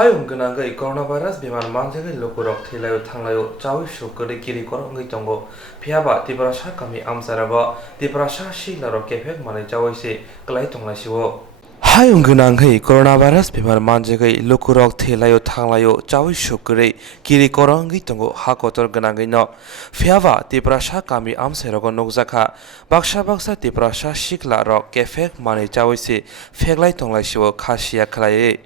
Hayung genanggai coronavirus beman manjagai lokurok thilayo thanglayo chawi shukari kiri korongai tongo phiaba tibrasha kami amsarago tibrasha shilaro kefek mane chawi se klai tonglai siwo Hayung genanggai coronavirus beman manjagai lokurok thilayo thanglayo chawi shukari kiri korongai tongo hakotor genanggai no phiaba tibrasha kami amsarago nokjaka baksa tibrasha shiklaro kefek mane chawi se feklai tonglai siwo khasiya khlai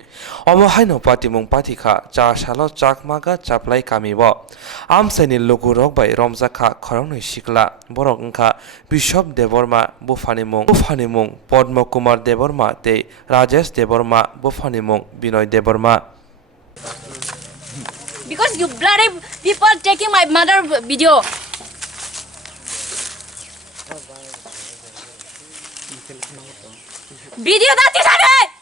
Omo haino patimung patika cha shalo chakmaga chaplai kamibo amsaini logurok bai romjaka khorongni sikla borok wngkha Bishop Deborma bufanimung Padma Kumar Deborma tei Rajesh Deborma bufanimung Binoy Deborma Because you bloody people taking my mother video. Video that is it.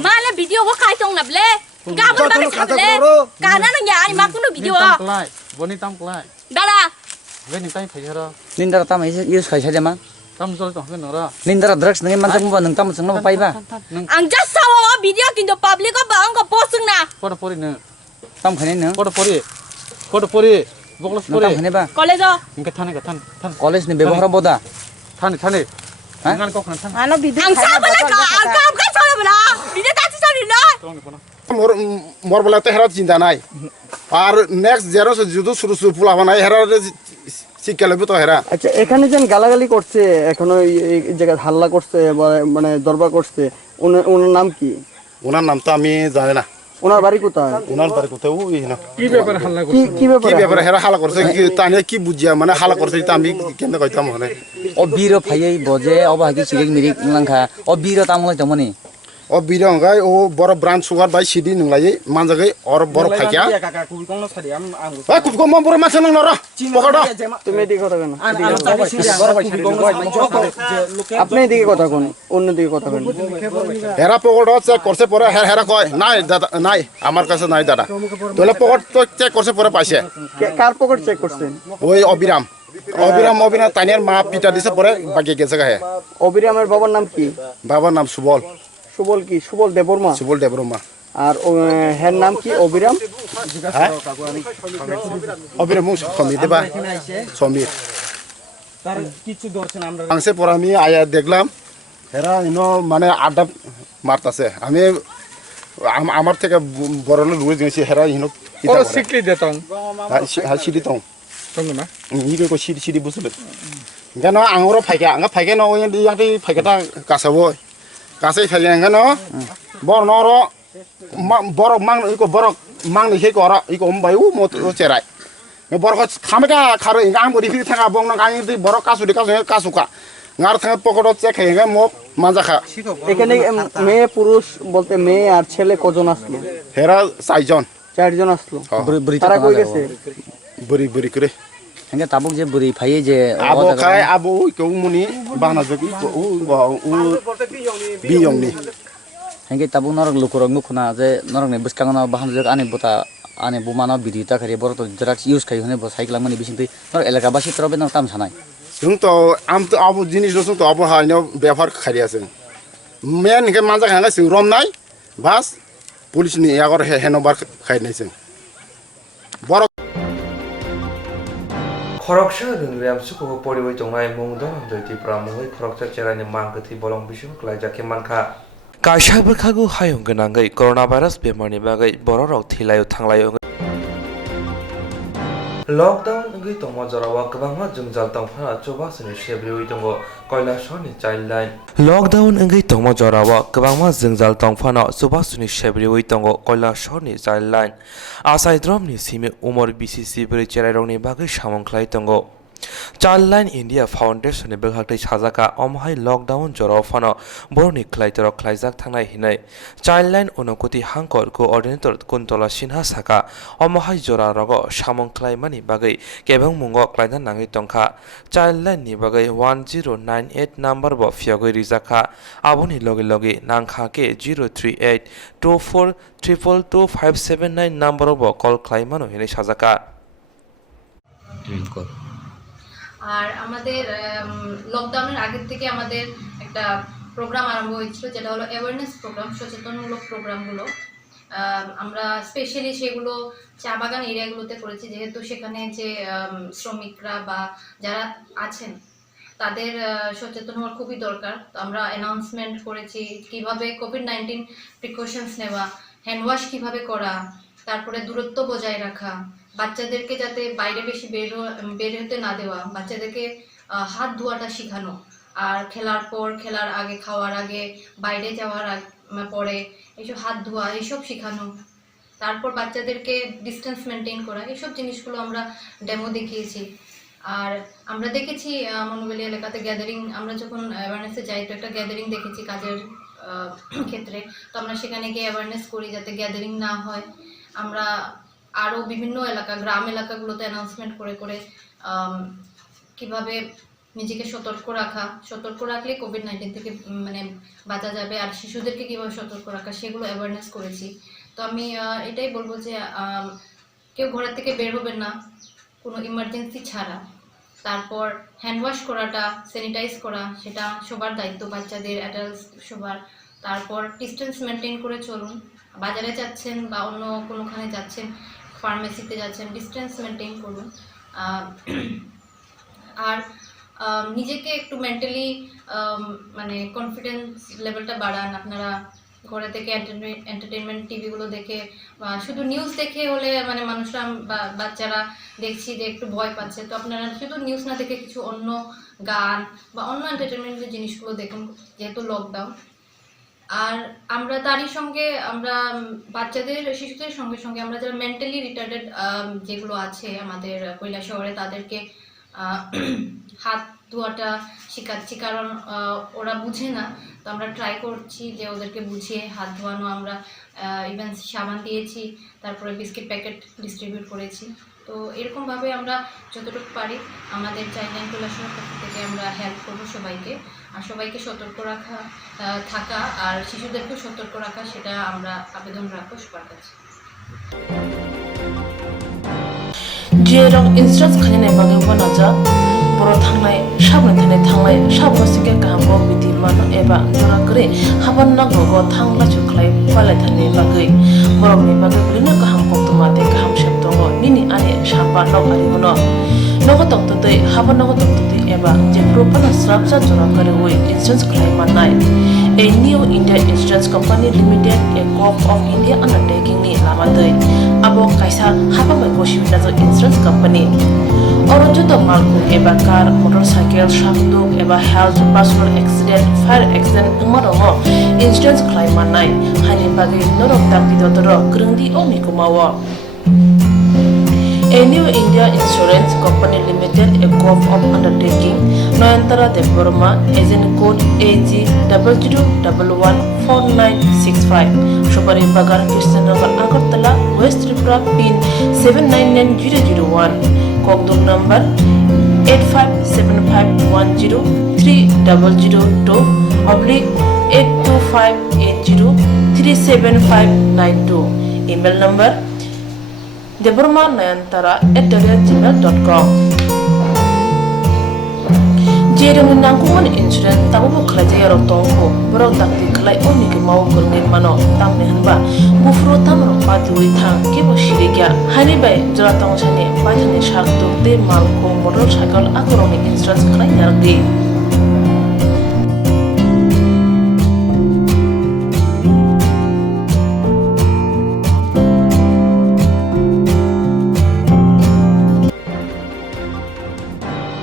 Mala video wo khai tong nable gamon ba khable kana na nya ma kuno video boni tam klai dala gani tai phajara Nindara tam use khai chade ma tam jol to nora Nindara drugs nang man tang ba nang tam sang na pai ba ang just saw video kinto public ko ba ang ko post na pora pori ne tam khane na pora pori boklos tam pori khane ba college inka thane ka than college ni ব্যবহার boda thane ngan ko than ano video ang sa ba ka ang kam ka chora bala video ta chi chori na মোর বলে তো হেরা চিন্তা নাই আর next zero যদি শুরু শুরু ফুলা বানাই হেরা শিক্ষা লইব তো হেরা আচ্ছা এখানে যেন গালাগালি করছে এখনো এই জায়গায় হাল্লা করছে মানে দরবার করছে ওনার নাম কি ওনার নাম তো আমি জানি না ওনার বাড়ি কোথায় ওনার বাড়ি কোথাও ওই না কি ব্যাপারে হাল্লা কি কি ব্যাপার ব্যাপারে হেরা হালা করছে কি তানিয়া কি বুঝিয়া মানে হালা করছে তা আমি কেমনে কইতাম মানে o biro phayai boje oba ki sirik mirik langkha o biro tamlai tomoni ও বিরং গাই ও বড় ব্রাঞ্চ সুগার বাই সিডি নংলাই মানজাগাই অর বড় ফাইকা ওই কুকো মম বড় মাছ নং নরা পকড় তুমি এদিকে কথা কেন আপনি এদিকে কথা কোন অন্য দিকে কথা কোন হেরা পকড় চেক করছে পরে হেরা কয় নাই দাদা নাই আমার কাছে নাই দাদা তোলে পকড় তো চেক করছে পরে পাইছে কার পকেট চেক করছেন ওই অবিরাম তানিয়ার মা পিটা দিছে পরে বাকি গেছে গায়ে অবিরামের বাবার নাম কি বাবার নাম সুবল সুবল দেববর্মা সুবল দেবরমা আর হের নাম কি অবিরাম অবিরাম সমীর দেবা সমীর আংসে পর আমি আয়া দেখলাম এরা ইনো মানে আড্ডা মারতাছে আমি আমার থেকে বড় লোক রুয়ে দিয়েছি হেরা ইনো সিকলি দেতং সিডি তং না ইকে কো সিডি বুঝলে কেন আঙুরো ফাইকা ন ওই ইয়াতে ফাইকাটা কাছাবো কাছে ফাইকা কেন বড় নর বড় মাং ইকো বড় মাং নিহে কর ইকো অমবাই উ মত চেরাই বড় খামেকা খারো ইঙ্গা আম বডি ফি থাকা বং না গাই বড় কাসুকা ngaর থাকা পকেট চেক হেঙ্গা মপ মাজাখা এখানে মেয়ে পুরুষ বলতে মেয়ে আর ছেলে কজন আসলো হেরা চারজন আসলো তারা কই গেছে বড়ি করে henge tabuk je buri phayai je abo khai abo ko muni bana jogi ko u biyongni henge tabuk norok lukurok nukhna je norok ne buskang na baham je ani bota ani bumana bidita khari bor to drugs use khai hone bo cycle mani bising nor elaka basi trobe na tam sanai yung to am to abo jinis rosung to abo ha no ব্যবহার খারি আছে main কে মানজা খাঙ্গা সিং রম নাই বাস police নি আগর হেনবার খাই নাইছে বড় Khoroksa rungriam suku poriwai tongnai mungdon doi pramoi khoroksa cherani mangkati bolong bisu klaijake mankha kaisa bukhagu hayung genanggai coronavirus bemarni bagai bororok thilayo thanglayo Lockdown ngai tongmo jarawa kwbangma jungjal tongphana chobasini sebriwi tongo Kailashoni childline Lockdown ngai tongmo jarawa kwbangma jungjal tongphana chobasini sebriwi tongo Kailashoni childline Asaidromni simi umor BCC bri cherairongni bagai samongklai tongo Childline India Foundation beghaktai sajaka omhai lockdown joro phano boroni khlaitorok khlaijak thangnai hinai Childline onokoti hangkor coordinator Kuntola Sinha saka omhai jora rogo samongklai mani bagai kebang mungo klaidan nangi tongkha Childline ni bagai 1098 number bo phiagoi rijaka aboni loge nangkha ke 038 24 222 number bo call khlaimano hinai sajaka আর আমাদের লকডাউনের আগের থেকে আমাদের একটা programme আরম্ভ হয়েছিল, যেটা হলো অ্যাওয়ারনেস প্রোগ্রাম, সচেতনমূলক প্রোগ্রামগুলো। আমরা স্পেশালি সেগুলো চা বাগান এরিয়াগুলোতে করেছি, যেহেতু সেখানে যে শ্রমিকরা বা যারা আছেন তাদের সচেতন হওয়ার খুবই দরকার। তো আমরা অ্যানাউন্সমেন্ট করেছি কিভাবে কোভিড-19 প্রিকশনস নেওয়া, হ্যান্ড ওয়াশ কীভাবে করা, তারপরে দূরত্ব বজায় রাখা, বাচ্চাদেরকে যাতে বাইরে বেশি বের হতে না দেওয়া, বাচ্চাদেরকে হাত ধোয়াটা শেখানো, আর খেলার পর, খেলার আগে, খাওয়ার আগে, বাইরে যাওয়ার পরে এইসব হাত ধোয়া এইসব শেখানো, তারপর বাচ্চাদেরকে ডিস্টেন্স মেনটেন করা, এইসব জিনিসগুলো আমরা ডেমো দেখিয়েছি। আর আমরা দেখেছি মনোবেলি এলাকাতে গ্যাদারিং, আমরা যখন অ্যাওয়ারনেসে যাই তো একটা গ্যাদারিং দেখেছি কাজের ক্ষেত্রে, তো আমরা সেখানে গিয়ে অ্যাওয়ারনেস করি যাতে গ্যাদারিং না হয়। আমরা আরও বিভিন্ন এলাকা, গ্রাম এলাকাগুলোতে অ্যানাউন্সমেন্ট করে করে কিভাবে নিজেকে সতর্ক রাখলে কোভিড-19 থেকে মানে বাঁচা যাবে, আর শিশুদেরকে কীভাবে সতর্ক রাখা সেগুলো অ্যাওয়ারনেস করেছি। তো আমি এটাই বলবো যে কেউ ঘরের থেকে বের হবেন না কোনো ইমার্জেন্সি ছাড়া। তারপর হ্যান্ড ওয়াশ করাটা, স্যানিটাইজ করা, সেটা সবার দায়িত্ব, বাচ্চাদের, অ্যাডাল্টস সবার। তারপর ডিস্টেন্স মেনটেন করে চলুন, বাজারে যাচ্ছেন বা অন্য কোনোখানে যাচ্ছেন, ফার্মেসিতে যাচ্ছেন, ডিস্টেন্স মেনটেন করুন। আর নিজেকে একটু মেন্টালি মানে কনফিডেন্স লেভেলটা বাড়ান। আপনারা ঘরে থেকে এন্টারটেনমেন্ট টিভিগুলো দেখে বা শুধু নিউজ দেখে হলে মানে মানুষরা বা বাচ্চারা দেখছি যে একটু ভয় পাচ্ছে, তো আপনারা শুধু নিউজ না দেখে কিছু অন্য গান বা অন্য এন্টারটেনমেন্টের জিনিসগুলো দেখুন, যেহেতু লকডাউন। আর আমরা তারই সঙ্গে আমরা বাচ্চাদের, শিশুদের সঙ্গে সঙ্গে আমরা যারা মেন্টালি রিটার্ডেড যেগুলো আছে আমাদের কৈলাসহরে, তাদেরকে হাত ধোয়াটা শেখাচ্ছি, কারণ ওরা বুঝে না। তো আমরা ট্রাই করছি যে ওদেরকে বুঝিয়ে হাত ধোয়ানো। আমরা ইভেন সাবান দিয়েছি, তারপরে বিস্কিট প্যাকেট ডিস্ট্রিবিউট করেছি। তো এরকমভাবে আমরা যতটুকু পারি আমাদের চাইল্ডলাইন কৈলাসহর পক্ষ থেকে আমরা হেল্প করবো সবাইকে। আর সবাইকে সতর্ক থাকা আর শিশুদেরকেও সতর্ক রাখা, সেটা আমরা আবেদন রাখবো সবার কাছে। जेराव इन्सुरेन्स खालामनाय बागै नाजा बर' थांनाय साबोन सिंगे गाहामखौ बिदि मानो एबा जरा करे हाबान नांगौ थांला चुख्लाय फालाय थानाय बागै बर'नि बागै बिदिनो गाहाम कक्तमाते गाहाम सेब दङ निनि आने साबा नग आरिमोनो नग तक्तदै हाबान नग तक्तदै एबा जेफ्रो फाना स्राबजा जरा करे वे इन्सुरेन्स खालामनाय A new India Insurance Company Limited, a Gulf of India undertaking ni lamadai. Abo kaisa haba mai bosibina jo insurance company. Oro joto malku eba car, motorcycle, shafduk eba health, personal accident, fire accident umarongo insurance claim manai. Hani bagi norok takti dotoro grungdi omi kumawo. A new India Insurance Company Limited, a Gulf of undertaking, Noyantara de Burma, agent code AG00114965, Shobari Bagar, Krishnagar, Agartala, West Tripura, PIN 799001, Kogdum number 857510-82580375592, email number deburmanayantara@gmail.com. Jereng nangkuman insurance tabu kerja yaro tongko borok takti kelai oni ke mau kernet mano tamne hanba bufro tamro pati uri thang ke bo shirigya hani bai jora tong chane pajane shak to te malko motorcycle akoroni insurance kelai yardi